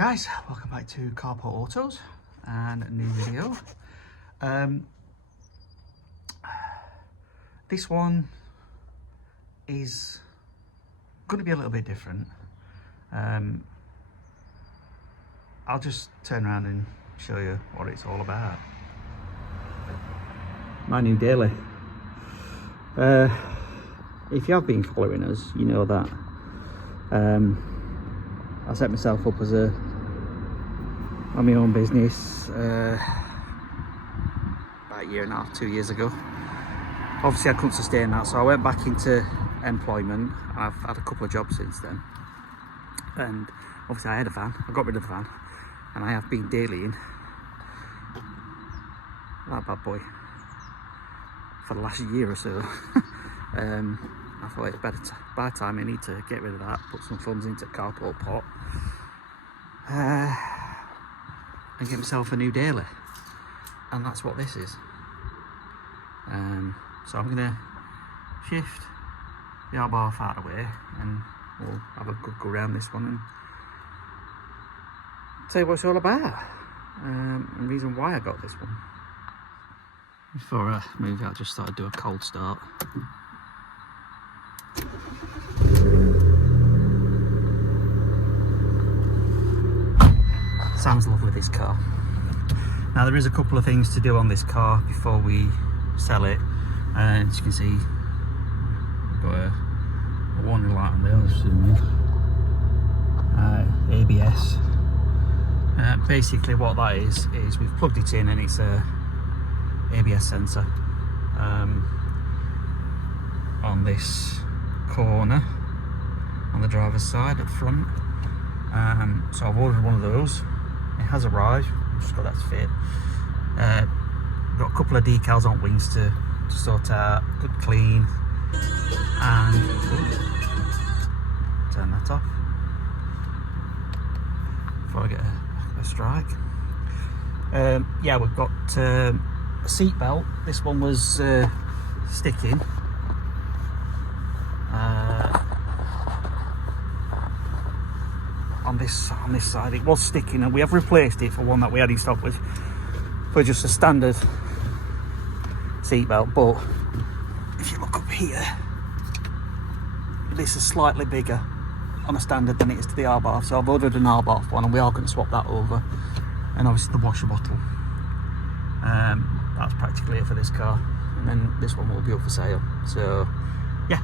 guys, welcome back to Carport Autos and a new video. This one is going to be a little bit different. I'll just turn around and show you what it's all about. My new daily. If you have been following us, you know that I set myself up as on my own business about a year and a half, 2 years ago. Obviously I couldn't sustain that, so I went back into employment. I've had a couple of jobs since then, and obviously I had a van. I got rid of the van and I have been dailying that bad boy for the last year or so. I thought it's better by time I need to get rid of that, put some funds into carport pot, and get myself a new daily, and that's what this is. So I'm gonna shift the Abarth out of the way and we'll have a good go around this one and tell you what it's all about, and the reason why I got this one. Before I move out, I just thought I'd do a cold start. Sounds lovely, this car. Now there is a couple of things to do on this car before we sell it. As you can see, got a warning light on there, ABS. Basically what that is we've plugged it in and it's a ABS sensor on this corner on the driver's side at the front. So I've ordered one of those. It has arrived, just got that to fit. Got a couple of decals on wings to sort out, good clean, and turn that off before I get a strike. Yeah, we've got a seat belt. This one was sticking. On this side it was sticking, and we have replaced it for one that we had in stock with for just a standard seat belt. But if you look up here, this is slightly bigger on a standard than it is to the Abarth, so I've ordered an Abarth one and we are going to swap that over. And obviously the washer bottle, that's practically it for this car, and then this one will be up for sale. So yeah,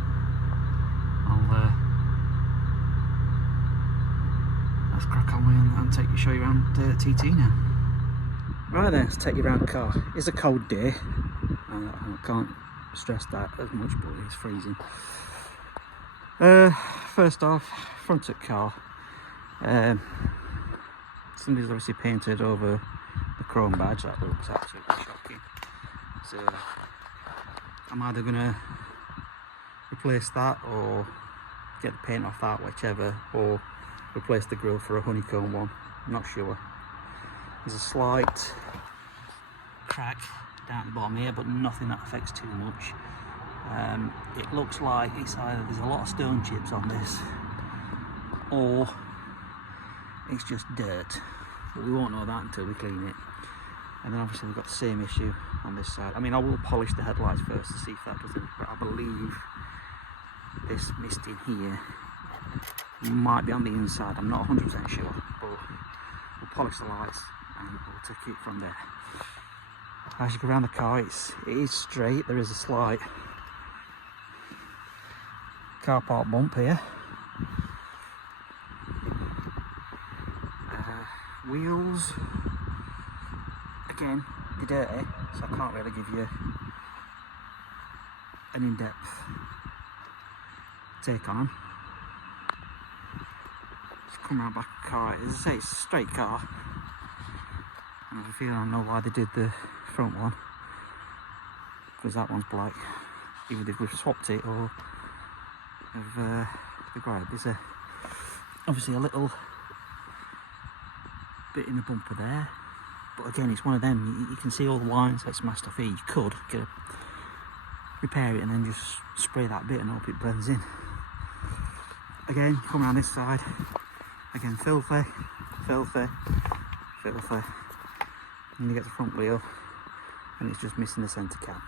let's crack on with and show you around TT now. Right then, let's take you around the car. It's a cold day. I can't stress that as much, but it's freezing. First off, front of the car. Somebody's obviously painted over the chrome badge. That looks absolutely shocking. So I'm either going to replace that or get the paint off that, whichever, or replace the grille for a honeycomb one. I'm not sure. There's a slight crack down the bottom here, but nothing that affects too much. It looks like it's either there's a lot of stone chips on this or it's just dirt, but we won't know that until we clean it. And then obviously we've got the same issue on this side. I mean, I will polish the headlights first to see if that does it, but I believe this mist in here might be on the inside. I'm not 100% sure, but we'll polish the lights and we'll take it from there. As you go around the car, it is straight. There is a slight car park bump here. Wheels, again, they're dirty, so I can't really give you an in-depth take on them. Just come around back of the car. As I say, it's a straight car. And I have a feeling I know why they did the front one, because that one's black. Either if we've swapped it or have degraded. There's obviously a little bit in the bumper there, but again, it's one of them. You can see all the lines that's smashed off here. You could repair it and then just spray that bit and hope it blends in. Again, come around this side, again filthy, filthy, filthy. And you get the front wheel and it's just missing the centre cap.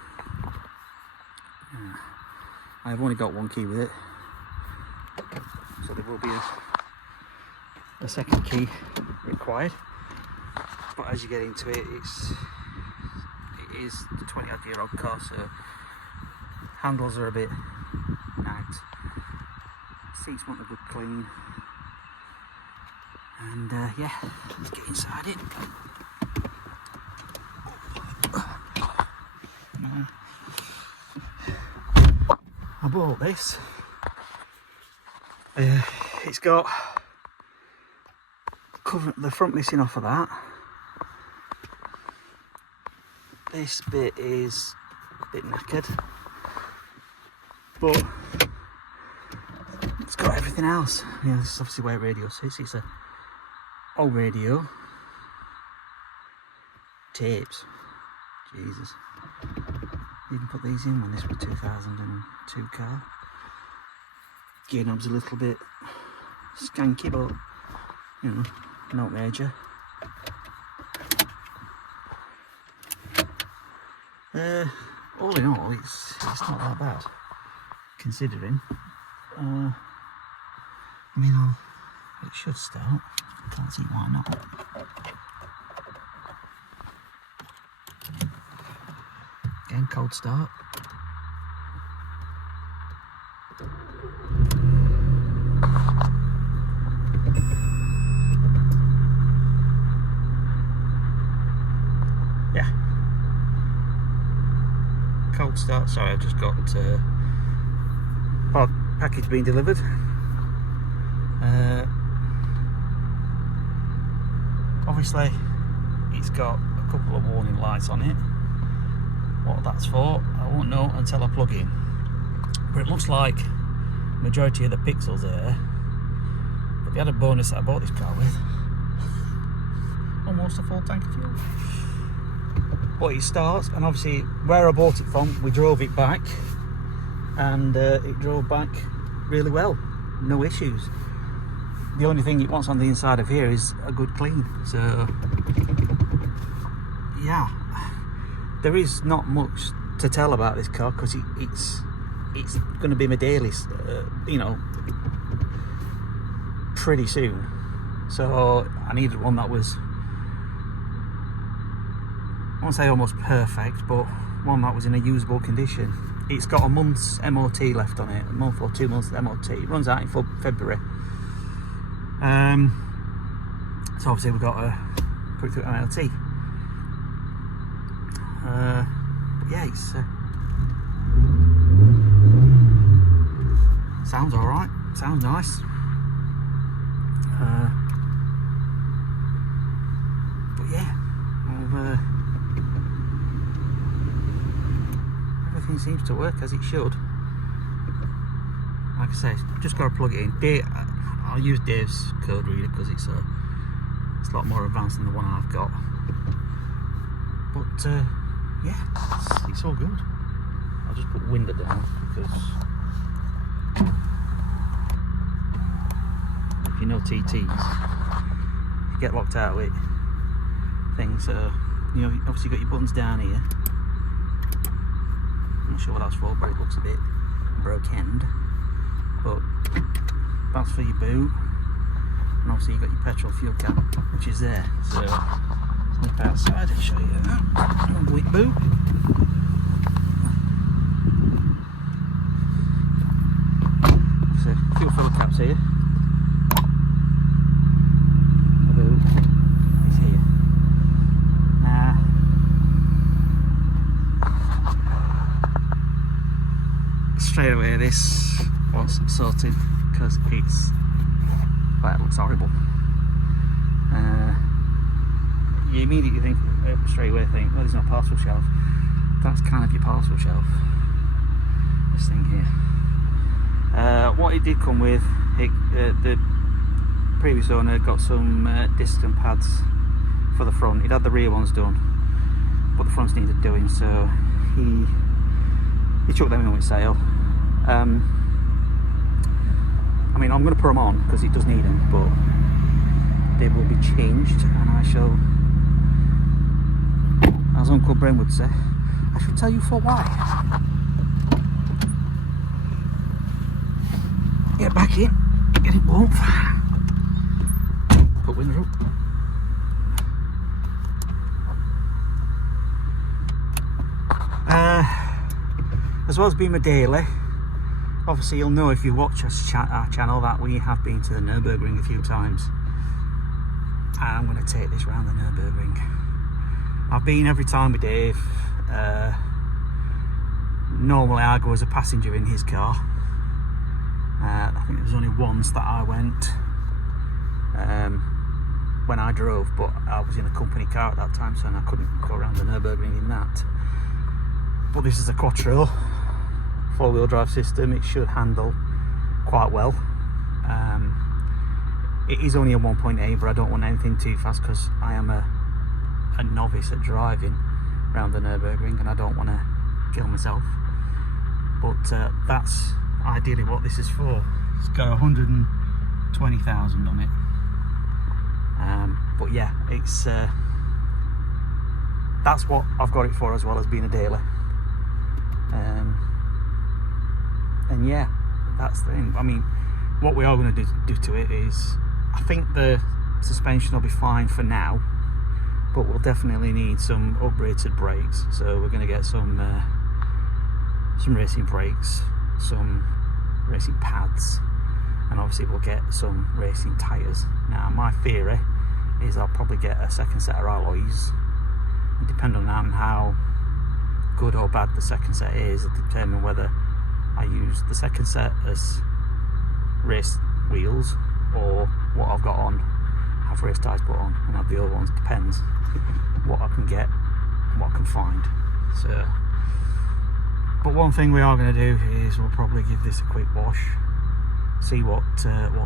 I've only got one key with it, so there will be a second key required. But as you get into it, it is the 20-odd-year-old car, so handles are a bit nagged. Seats want a good clean, and yeah, let's get inside it. I bought this. It's got cover, the front missing off of that. This bit is a bit knackered, but it's got everything else. Yeah, this is obviously where radio sits. It's a old radio. Tapes. Jesus. You can put these in when this was a 2002 car. Gear knob's a little bit skanky, but you know, not major. All in all, it's not that bad, considering. I mean, it should start. Can't see why not. Again, cold start. Yeah. Cold start. Sorry, I've just got package being delivered. Obviously, it's got a couple of warning lights on it. What that's for, I won't know until I plug in. But it looks like majority of the pixels there. But we had a bonus that I bought this car with. Almost a full tank of fuel. But it starts, and obviously where I bought it from, we drove it back, and it drove back really well, no issues. The only thing it wants on the inside of here is a good clean. So yeah, there is not much to tell about this car because it's going to be my daily, you know, pretty soon. So I needed one that was, I won't say almost perfect, but one that was in a usable condition. It's got a month's MOT left on it, a month or 2 months MOT. It runs out in February. So obviously we've got to put it through MLT. But yeah, it's sounds alright, sounds nice. But yeah, everything seems to work as it should. Like I say, just got to plug it in. I'll use Dave's code reader because it's a lot more advanced than the one I've got. But yeah, it's all good. I'll just put window down because if you know TTs, you get locked out with things. You know, obviously you've got your buttons down here. I'm not sure what that's for, but it looks a bit broke-end. But that's for your boot, and obviously you've got your petrol fuel cap, which is there. So nip outside and show you that. Weak boot. So fuel filler caps here. The boot is here. Now, straight away this wants sorting because well, it looks horrible. You immediately think, straight away think, well, there's no parcel shelf. That's kind of your parcel shelf, this thing here. What it did come with, the previous owner got some disc and pads for the front. He'd had the rear ones done, but the fronts needed doing, so he took them in with sale. I mean, I'm going to put them on because it does need them, but they will be changed, and I shall, as Uncle Bryn would say, I shall tell you for why. Get back in, get it warm, put window up. As well as being my daily, obviously you'll know if you watch our channel that we have been to the Nürburgring a few times. And I'm going to take this round the Nürburgring. I've been every time with Dave. Normally I go as a passenger in his car. I think there was only once that I went when I drove, but I was in a company car at that time, so I couldn't go around the Nürburgring in that. But this is a Quattro 4-wheel drive system. It should handle quite well. It is only a 1.8, but I don't want anything too fast because I am a novice at driving around the Nürburgring and I don't want to kill myself. But that's ideally what this is for. It's got 120,000 on it. But yeah, it's that's what I've got it for, as well as being a daily. And yeah, that's the thing. I mean, what we are going to do to it is, I think the suspension will be fine for now, but we'll definitely need some upgraded brakes. So we're going to get some racing brakes, some racing pads, and obviously we'll get some racing tyres. Now my theory is I'll probably get a second set of alloys, and depending on how good or bad the second set is, it'll determine whether I use the second set as race wheels or what I've got on, have race tyres put on, and have the other ones. Depends what I can get, what I can find. So, but one thing we are going to do is we'll probably give this a quick wash, see what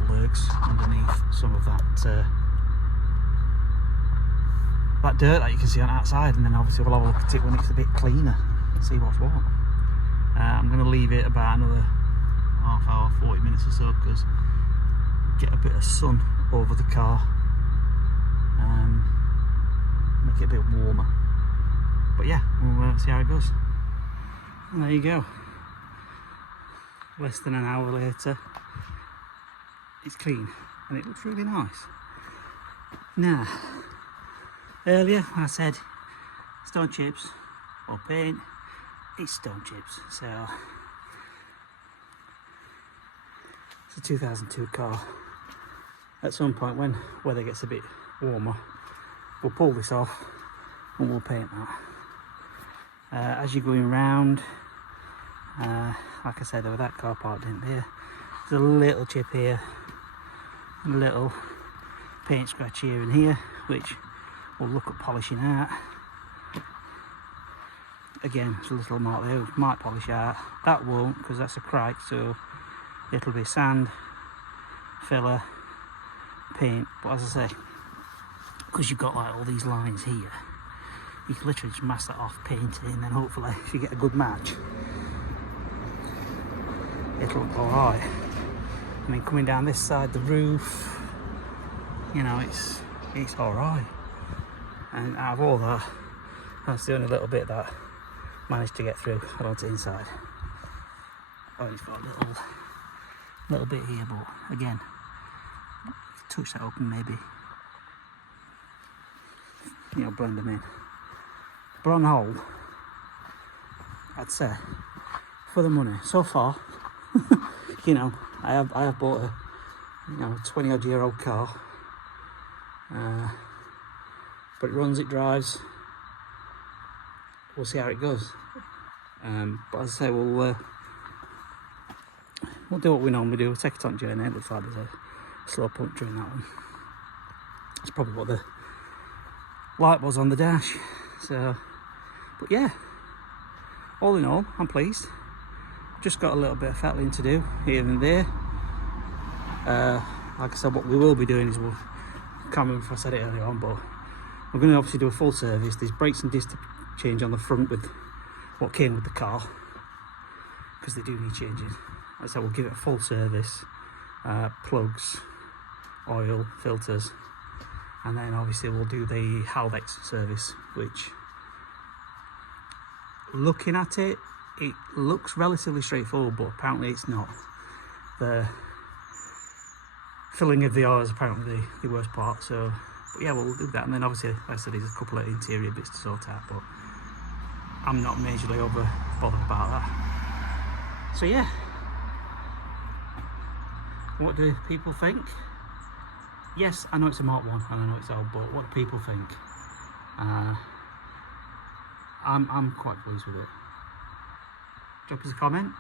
lurks underneath some of that dirt that you can see on the outside, and then obviously we'll have a look at it when it's a bit cleaner, see what's what. I'm going to leave it about another half hour, 40 minutes or so, because get a bit of sun over the car, make it a bit warmer. But yeah, we'll see how it goes. And there you go. Less than an hour later, it's clean and it looks really nice. Now, earlier I said stone chips or paint. It's stone chips. So it's a 2002 car. At some point when weather gets a bit warmer, we'll pull this off and we'll paint that. As you're going round, like I said, there was that car parked in there. There's a little chip here, a little paint scratch here and here, which we'll look at polishing out. Again, there's a little mark there, which might polish out. That won't, because that's a crack, so it'll be sand, filler, paint. But as I say, because you've got like all these lines here, you can literally just mask that off, paint it, and then hopefully if you get a good match, it'll look alright. I mean, coming down this side, the roof, you know, it's alright. And out of all that, that's the only little bit that managed to get through onto the inside. Oh, it's got a little bit here, but again, touch that open maybe, you know, blend them in. But on the whole, I'd say for the money so far, you know, I have bought a 20-odd-year-old car, but it runs, it drives. We'll see how it goes. But as I say, we'll do what we normally do. We'll take it on journey. It looks like there's a slow puncture in that one. That's probably what the light was on the dash. So, but yeah, all in all, I'm pleased. Just got a little bit of fettling to do here and there. Like I said, what we will be doing is I can't remember if I said it earlier on, but we're going to obviously do a full service. There's brakes and disc to change on the front with what came with the car, because they do need changing. Like I said, we'll give it a full service, plugs, oil, filters, and then obviously we'll do the Haldex service, which, looking at it, it looks relatively straightforward, but apparently it's not. The filling of the oil is apparently the worst part, so but yeah, we'll do that. And then obviously, like I said, there's a couple of interior bits to sort out, but I'm not majorly over bothered about that. So yeah, what do people think? Yes, I know it's a Mark 1 and I know it's old, but what do people think? I'm quite pleased with it. Drop us a comment,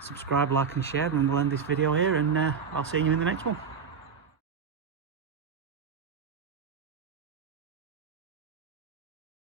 subscribe, like and share, and we'll end this video here, and I'll see you in the next one.